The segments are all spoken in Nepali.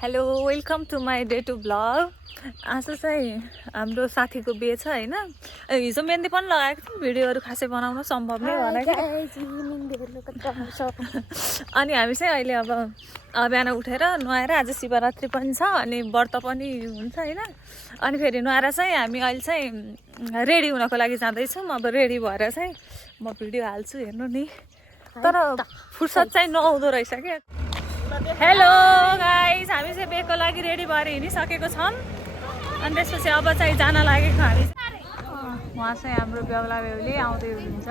Hello welcome to my day to blog. आज चाहिँ हाम्रो साथीको बिहे छ होइन। हिजो मेहन्दी पनि लगाएको थियौँ, भिडियोहरू खासै बनाउन सम्भव नै भएन कि। अनि हामी चाहिँ अहिले अब बिहान उठेर नुहाएर, आज शिवरात्रि पनि छ अनि व्रत पनि हुन्छ होइन। अनि फेरि नुहाएर चाहिँ हामी अहिले चाहिँ रेडी हुनको लागि जाँदैछौँ। अब रेडी भएर चाहिँ म भिडियो हाल्छु, हेर्नु नि। तर फुर्सद चाहिँ नआउँदो रहेछ क्या। हेलो गाइस, हामी चाहिँ बेको लागि रेडी भएर हिँडिसकेको छौँ। अनि त्यसपछि अब चाहिँ जान लागेको हामी। उहाँ चाहिँ हाम्रो बेहुला बेहुली आउँदै हुनुहुन्छ।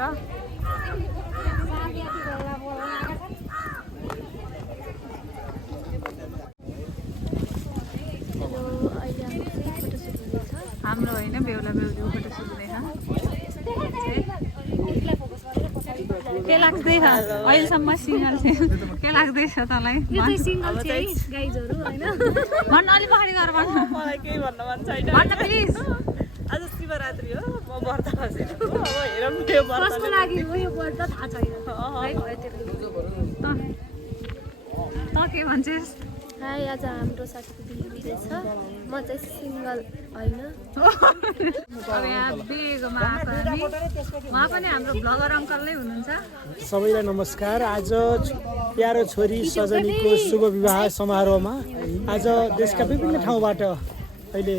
हाम्रो होइन, बेहुला बेहुलीको फोटो सुट हुँदैछ। के लाग्दैछ अहिलेसम्म सिङ्गल चाहिँ? के लाग्दैछ तँलाई? भन्न अलिक पछाडि गरेर भन्न। मलाई केही भन्न मन छैन। भन्न प्लिज। आज शिवरात्रि हो, म व्रत बसेको छु। अब हेरौँ त्यो व्रतको लागि हो यो व्रत थाहा छैन। त के भन्छस्? हाई, आज हाम्रो साथीको बिहे छ। म चाहिँ सिङ्गल होइन। अब यहाँ बेगोमा आएको हामी। उहाँ पनि हाम्रो ब्लगर अङ्कल नै हुनुहुन्छ। सबैलाई नमस्कार। आज प्यारो छोरी सजनीको शुभ विवाह समारोहमा आज देशका विभिन्न ठाउँबाट अहिले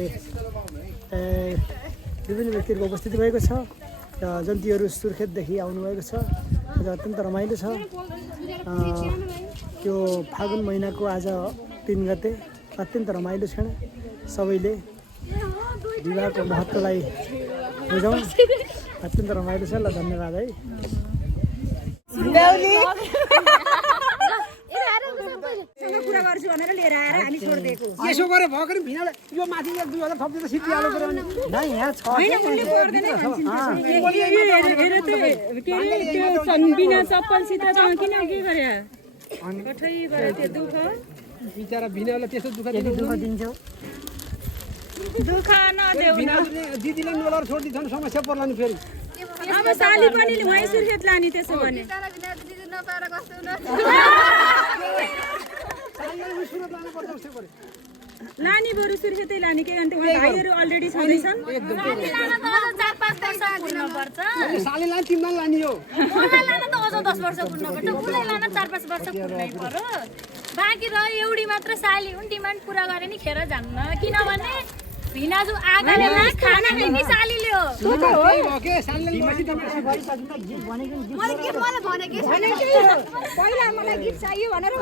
विभिन्न व्यक्तिहरूको उपस्थिति भएको छ र जन्तीहरू सुर्खेतदेखि आउनुभएको छ। आज अत्यन्त रमाइलो छ। त्यो फागुन महिनाको आज 3 गते अत्यन्त रमाइलो क्षण। सबैले विवाहको महत्त्वलाई बुझौँ। अत्यन्त रमाइलो छ। ल धन्यवाद है। कुरा गर्छु भनेर लिएर आएर हामी छोडिदिएको। यसो गरे भएको नि भिनाले यो माथि 2000 थप्दिँदा सिद्धिहाल्यो पऱ्यो नि। नै यहाँ छ बिना चप्पलसित किन के गरे कठैबाट त्यो दुःख बिचरा भिनाले त्यस्तो दुःख दिन्छौ दुःख नदेऊ न। दिदीले नोलर छोडिदिन्छन्, समस्या पर्ला नि फेरि। अब साली पनि वहीँ सुर्खेत लाने त्यसो भने लाने बरु सुर्खेतै लाने। के गर्नु भाइहरू अलरेडी छँदैछन्। सालीलाई तिमीलाई लाने हो। बाँकी र एउटी मात्र साली हुन्, डिमान्ड पुरा गरे नि खेर जान्न। किनभने भिनाजु आगाले खाना खाने सालीले हो। पहिला मलाई गिफ्ट चाहियो भनेर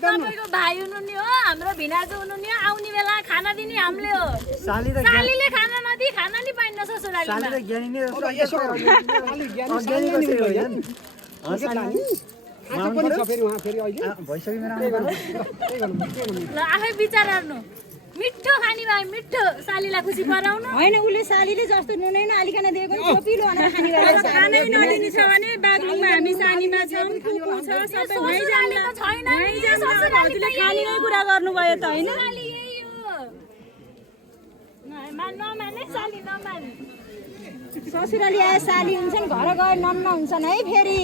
तपाईँको भाइ हुनुहुने हो, हाम्रो भिनाजु हुनुहुने, आउने बेला खाना दिने हामीले हो। सालीले खाना नदिई खाना नि पाइन्न ससुरालीमा। ल आफै विचार गर्नु। मिठो खाने भाइ मिठो, सालीलाई खुसी बनाउनु होइन। उसले सालीले जस्तो नुनै नहालिकन दिएको नि छोपिलो भनेर खाने बेला खानै नदिने छ भने बागलुङमा हामी सानीमा छौँ, फुपू छ, सबै ससुरालीमा छैन नि। हजुरले खानेकै कुरा गर्नुभयो त होइन। साली यही हो। नमाने साली नमाने। ससुराली आए साली हुन्छन्, घर गए नन्न हुन्छन् है फेरि।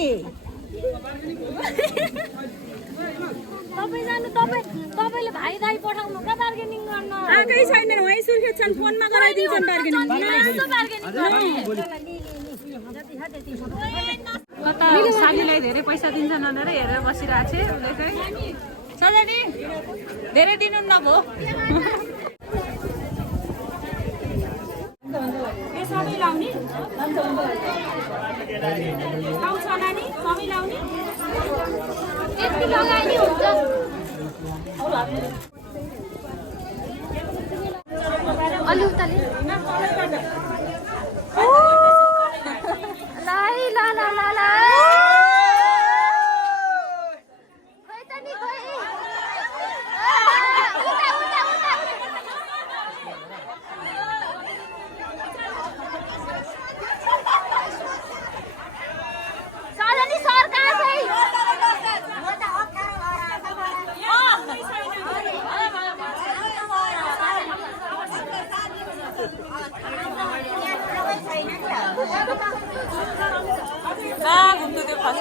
तपाईँ जानु, तपाईँले भाइ दाइ पठाउनु का बार्गेनिङ गर्न? आएकै छैनन्, वहीँ सुर्खेत छन्, फोनमा गराइदिन्छन् बार्गेनिङ। सालीलाई धेरै पैसा दिन्छन् भनेर हेरेर बसिरहेको थिएँ। उसले चाहिँ सजनी धेरै दिनुहुन्न भयो। सबै लाउने आउँछ नानी, सबै लाउने लगाइने हुन्छ। अलि उताले अब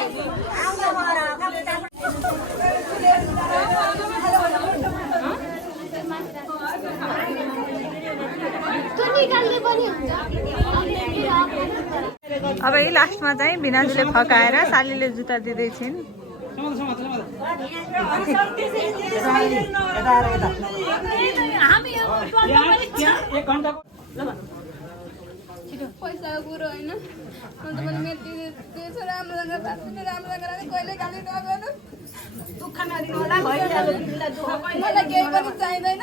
यही लास्टमा चाहिँ भिनाजुले फकाएर सालीले जुत्ता दिँदैछिन्। पैसाको कुरो होइन अन्त पनि मेटी दिएछ राम्रोसँग बाँच्ने राम्रोसँग कहिले गाली नगर्नु दुःख नदिनु होला मलाई केही पनि चाहिँदैन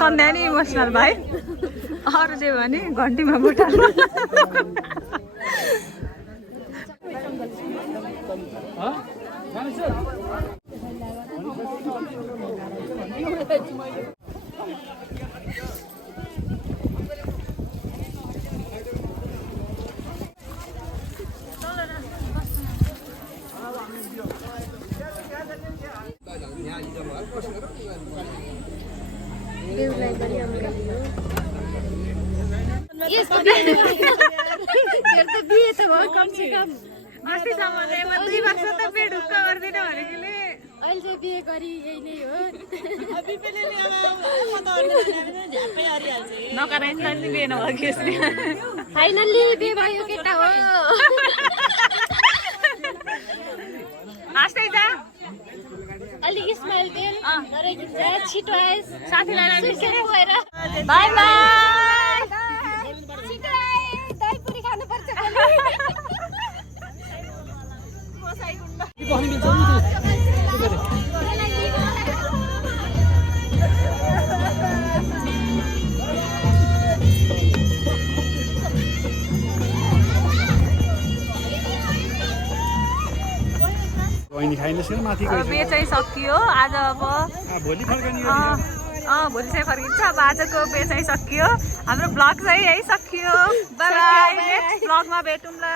सन्ध्या नि इमोसनल भाइ अरू चाहिँ भने घन्टीमा बुटाल्नु बिहे त भयो कमसे कम अस्तिसम्म 2 वर्ष त बेड हुक्क गर्दिन भनेकोले अहिले चाहिँ बिहे गरी यही नै हो नकराइन्छ नि बिहे नभयो कि यसले फाइनल्ली बिहे भयो केटा हो हाँस्दै जा अलिक स्माइल तेल नराइदिन्छ छिटो आएस साथीलाई गएर बाई बाई छिटो आए दही पुरी खानुपर्छ बहिनी खाइनुहोस् न माथि गइस बे चाहिँ सकियो आज अब भोलि फर्कने भोलि चाहिँ फर्किन्छ अब आजको बे चाहिँ सकियो हाम्रो ब्लग चाहिँ यही सकियो बाई बाई नेक्स्ट ब्लगमा भेटौँला।